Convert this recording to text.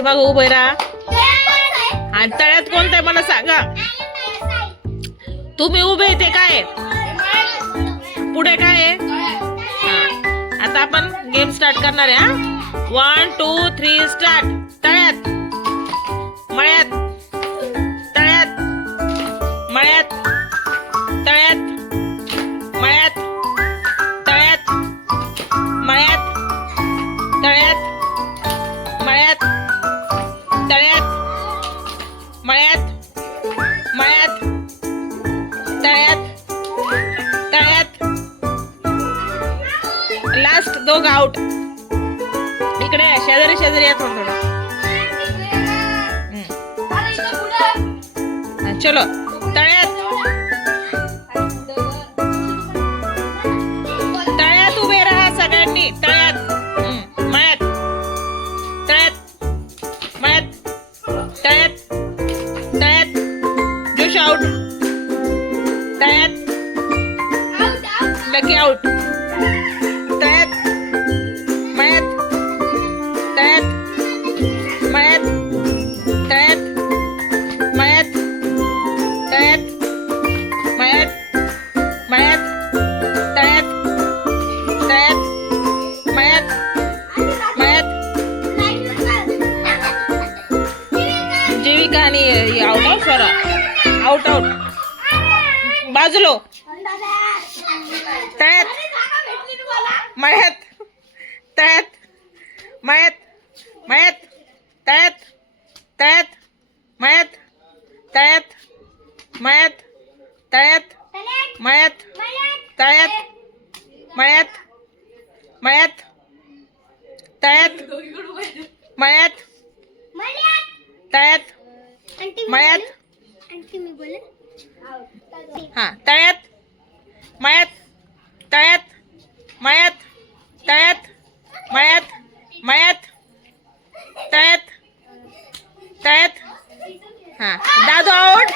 बघ उभे राहा आणि तळ्यात कोणतं आहे मला सांगा. तुम्ही उभे ते काय पुढे काय आहे. आता आपण गेम स्टार्ट करणार आहे. हा 1 2 3 स्टार्ट. तळ्यात मळ्यात तळ्यात मळ्यात तळ्यात मळ्यात तळ्यात मळ्यात तळ्यात मळ्यात तळ्यात मळ्यात मळ्यात तळ्यात तळ्यात. लास्ट दोघ आउट. इकडे शेजारी शेजारी या थोडं थोडं. चलो तळ्यात तळ्यात उभे राहा सगळ्यांनी. तळ्यात मळ्यात तळ्यात मळ्यात तळ्यात तळ्यात. जोश आउट. तळ्यात लकी आउट. तळ्यात मळ्यात तळ्यात मळ्यात तळ्यात मळ्यात तळ्यात मळ्यात मळ्यात तळ्यात तळ्यात मळ्यात मळ्यात. जीविका आणि out out Swara out out. बाजूलो तळ्यात मळ्यात तळ्यात मळ्यात मळ्यात तळ्यात तळ्यात मळ्यात तळ्यात मळ्यात तळ्यात मळ्यात तळ्यात मळ्यात मळ्यात तळ्यात मळ्यात तळ्यात मळ्यात. हा तळ्यात मळ्यात तळ्यात मळ्यात तळ्यात मळ्यात मळ्यात तळ्यात तळ्यात. हा दादू आउट.